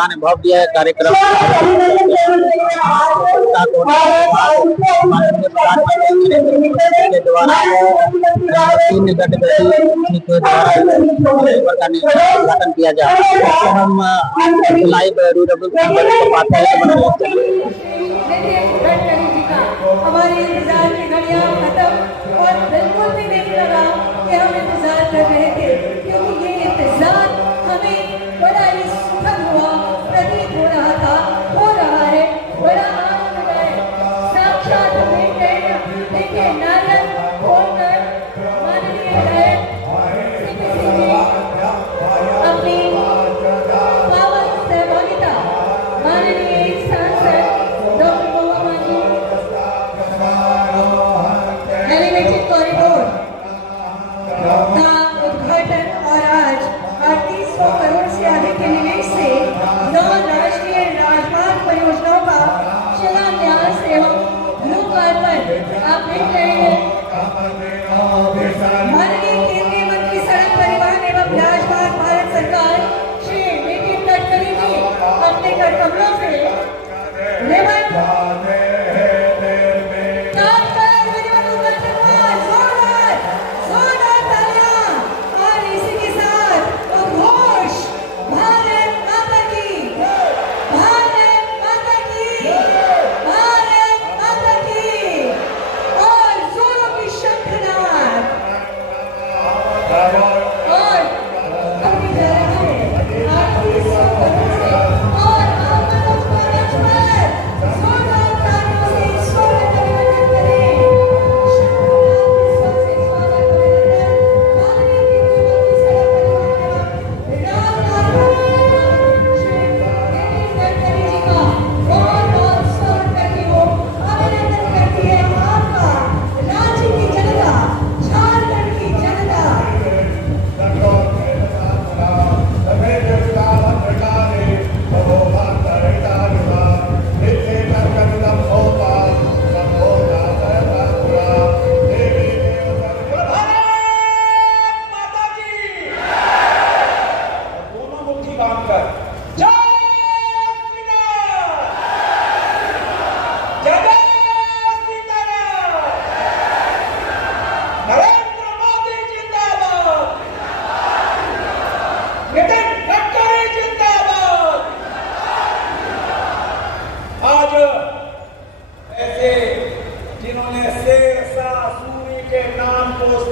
अनुभव दिया है कार्यक्रम के द्वारा उद्घाटन किया जाए। हम लाइव पाते हैं। हमारी इंतजार की घड़ियां खत्म और बिल्कुल भी नहीं लगा कि हम इंतजार कर रहे थे, क्योंकि ये इंतजार हमें बड़ा ही सुखद हुआ प्रतीत हो रहा था, हो रहा है, बड़ा आनंद है। साक्षात हमें देखिए नारियल खोलकर माननीय है अपनी पावन सहभागिता माननीय सांसद डॉक्टर एलिवेटेड कॉरिडोर का उद्घाटन और आज 3800 करोड़ से अधिक के निवेश से 9 राष्ट्रीय राजमार्ग परियोजनाओं का शिलान्यास एवं लोकार्पण आप देख रहे हैं। माननीय केंद्रीय मंत्री सड़क परिवहन एवं राजमार्ग भारत सरकार श्री नितिन गडकरी जी अपने कदमों से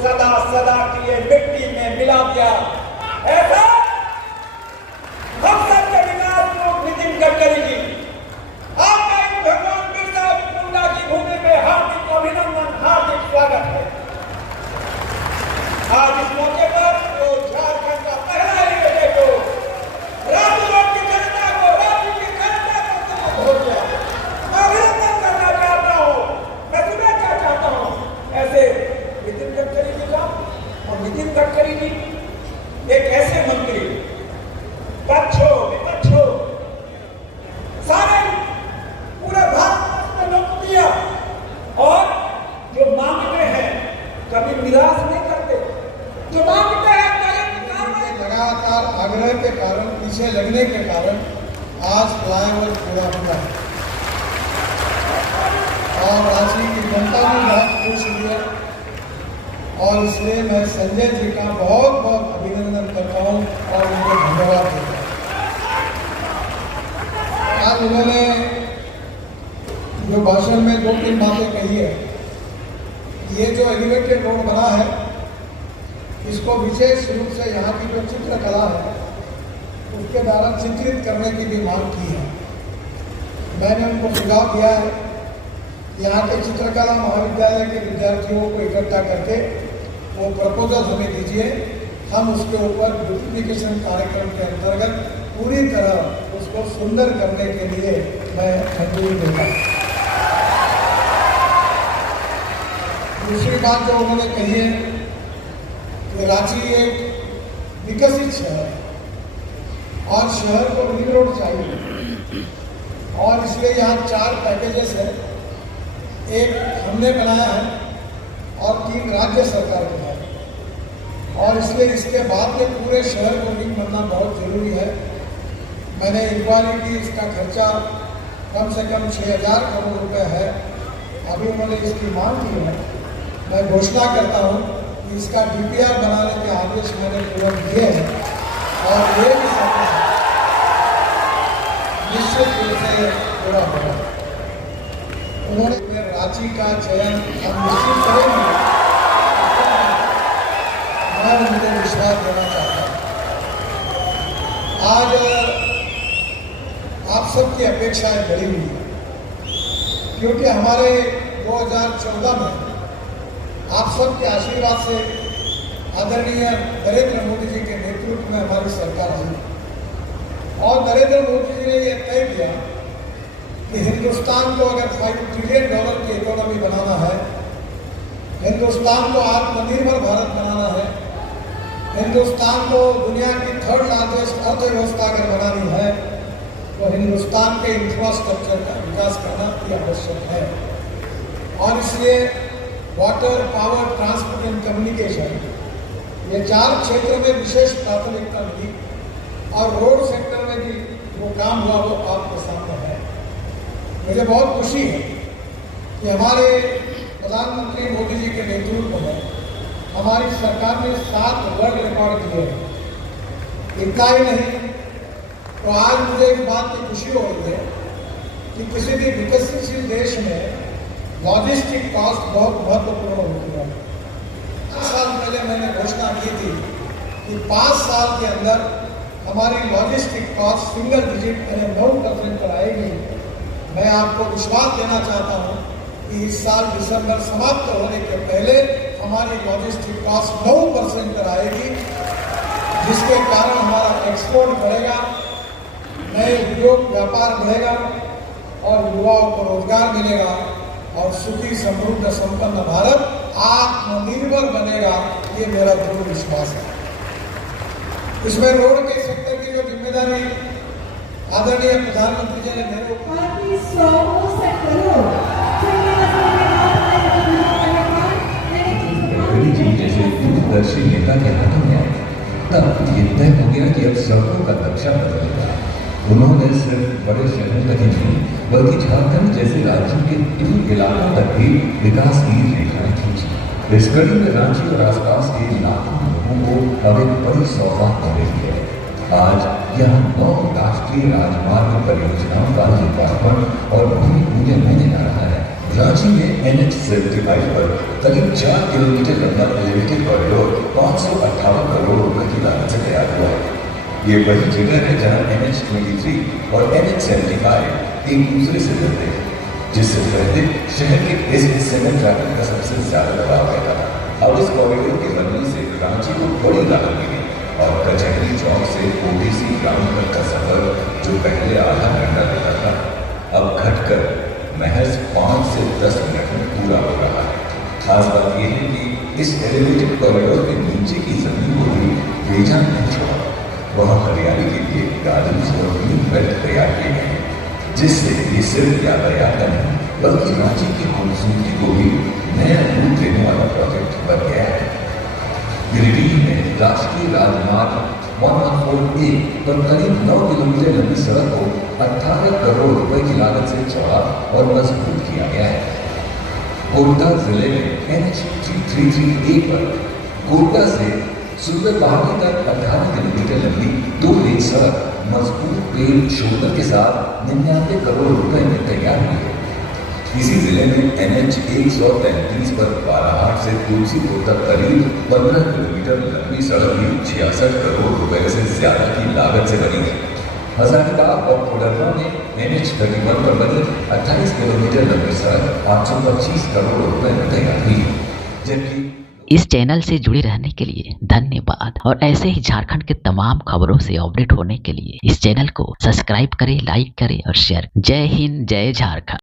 सदा सदा के लिए मिट्टी में मिला दिया, ऐसा हम सबके विकास लोग नितिन गडकरी जी, आपका इन भगवान बिरसा मुंडा की भूमि में हार्दिक अभिनंदन, हार्दिक स्वागत है। आज इस मौके पर तो झारखंड का पहला एलिवेटेड रोड राजरोड की जनता को, राज्य की जनता को हो गया। मैं अभिनंदन करना चाहता हूँ, मैं शुभेच्छा चाहता हूँ ऐसे नितिन गडकरी जी का। और नितिन गडकरी जी एक ऐसे मंत्री, पक्ष हो विपक्ष हो, सारे पूरे भारत में लोकप्रिय, और जो मांगते हैं कभी निराश नहीं करते, जो मांगते हैं लगातार आग्रह के कारण, पीछे लगने के कारण आज फ्लाईओवर पूरा हुआ है और रांची की जनता भी बहुत खुश हुई है। और इसलिए मैं संजय जी का बहुत बहुत अभिनंदन करता हूँ और उनको धन्यवाद देता हूँ। आज उन्होंने जो भाषण में 2-3 बातें कही है, ये जो एलिवेटेड रोड बना है इसको विशेष रूप से यहाँ की जो चित्रकला है उसके द्वारा चित्रित करने की भी मांग की है। मैंने उनको सुझाव दिया है, यहाँ के चित्रकला महाविद्यालय के विद्यार्थियों को इकट्ठा करके वो प्रपोजल हमें दीजिए, हम उसके ऊपर ब्यूटिफिकेशन कार्यक्रम के अंतर्गत पूरी तरह उसको सुंदर करने के लिए मैं मंजूरी देता हूँ। दूसरी बात जो उन्होंने कही है कि रांची एक विकसित शहर है और शहर को रिंग रोड चाहिए, और इसलिए यहाँ 4 पैकेजेस है, एक हमने बनाया है और 3 राज्य सरकार बनाया है, और इसलिए इसके बाद में पूरे शहर को रिंग बनना बहुत जरूरी है। मैंने इंक्वायरी की, इसका खर्चा कम से कम 6,000 करोड़ रुपए है। अभी उन्होंने इसकी मांग की है। मैं घोषणा करता हूँ कि इसका DPR बनाने के आदेश मैंने तुरंत दिए हैं और ये भी सपना निश्चित रूप से पूरा होगा। उन्होंने रांची का चयन हम निश्चित करेंगे, मैं उनको विश्वास देना चाहता हूँ। आज आप सबकी अपेक्षाएं बढ़ी हुई है, क्योंकि हमारे 2014 में आप सबके आशीर्वाद से आदरणीय नरेंद्र मोदी जी के नेतृत्व में हमारी सरकार आई और नरेंद्र मोदी जी ने यह तय किया कि हिंदुस्तान को अगर $5 ट्रिलियन की इकोनॉमी बनाना है, हिंदुस्तान को आत्मनिर्भर भारत बनाना है, हिंदुस्तान को दुनिया की 3rd लार्जेस्ट अर्थव्यवस्था अगर बनानी है, तो हिंदुस्तान के इंफ्रास्ट्रक्चर का विकास करना भी आवश्यक है। और इसलिए water, power, transport and communication, ये 4 क्षेत्र में विशेष प्राथमिकता मिली और रोड सेक्टर में भी वो काम हुआ वो आपके सामने है। मुझे बहुत खुशी है कि हमारे प्रधानमंत्री मोदी जी के नेतृत्व में हमारी सरकार ने 7 वर्ल्ड रिकॉर्ड किए हैं। इतना ही नहीं, तो आज मुझे इस बात की खुशी हो रही है कि किसी भी विकसनशील देश में लॉजिस्टिक कॉस्ट बहुत महत्वपूर्ण होती है। 5 साल पहले मैंने घोषणा की थी कि 5 साल के अंदर हमारी लॉजिस्टिक कॉस्ट सिंगल डिजिट यानी 9% पर आएगी। मैं आपको विश्वास देना चाहता हूँ कि इस साल दिसंबर समाप्त होने के पहले हमारी लॉजिस्टिक कॉस्ट 9% पर आएगी, जिसके कारण हमारा एक्सपोर्ट बढ़ेगा, नए उद्योग व्यापार बढ़ेगा और युवाओं को रोजगार मिलेगा और सुखी समृद्ध संपन्न भारत आत्मनिर्भर बनेगा। ये मेरा दृढ़ विश्वास है। इसमें रोड के सेक्टर की जो जिम्मेदारी आदरणीय प्रधानमंत्री जी ने मेरे ऊपर जैसे दूरदर्शी नेता के हाथों में आए, तब ये तय हो गया कि अब सड़कों का नक्शा बदलेगा। उन्होंने सिर्फ बड़े शहरों तक ही नहीं, बल्कि झारखंड जैसे राज्यों के दूर इलाकों तक भी विकास की रेखाएं खींची। इस कड़ी में रांची और आसपास के लाखों लोगों को अब एक बड़ी सौगात मिल रही है। आज यहाँ 9 राष्ट्रीय राजमार्ग परियोजनाओं का लोकार्पण और भूमि पूजन होने जा रहा है। रांची में NH-75 पर करीब 4 किलोमीटर लंबा एलिवेटेड कॉरिडोर 558 करोड़ रुपए की लागत से तैयार हुआ है। ये वही जगह है जहां NH-23 और NH-75 एक दूसरे से मिलते हैं, जिससे पहले शहर के इस हिस्से में ट्रैफिक का सबसे ज्यादा दबाव रहता था। अब इस कॉरिडोर के बनने से रांची को बड़ी राहत मिली और कचहरी चौक से ODC ग्राउंड तक का सफर जो पहले आधा घंटा लेता था, अब घटकर महज 5 से 10 मिनट में पूरा हो रहा है। खास बात यह है कि इस एलिवेटेड कॉरिडोर के नीचे की जमीन को भी बेजान नहीं छोड़ा। वहाँ हरियाली के लिए गार्डन्स और ग्रीन बेल्ट तैयार किए गए हैं, जिससे ये सिर्फ यातायात का नहीं, बल्कि रांची की खूबसूरती को भी नया रूप देने वाला प्रोजेक्ट बन गया है। गिरिडीह में राष्ट्रीय राजमार्ग 114A पर करीब 9 किलोमीटर लंबी सड़क को 18 करोड़ रुपए की लागत से चौड़ा और मजबूत किया गया है। गोड्डा जिले में NH-333A पर गोड्डा से सुंदर पहाड़ी तक 18 किलोमीटर लंबी 2 लेन सड़क मजबूत पेड़ शोल्डर के साथ 99 करोड़ रुपए में तैयार हुई है। इसी जिले में NH-133 पर बाराहाट से तुलसीपुर तक करीब 15 किलोमीटर लंबी सड़क भी 66 करोड़ रुपए से ज्यादा की लागत से बनी है। हजारीबाग और कोडरमा में NH-31 पर बनी 28 किलोमीटर लंबी सड़क 825 करोड़ रुपए में तैयार हुई है। जबकि इस चैनल से जुड़े रहने के लिए धन्यवाद और ऐसे ही झारखंड के तमाम खबरों से अपडेट होने के लिए इस चैनल को सब्सक्राइब करें, लाइक करें और शेयर। जय हिंद, जय झारखंड।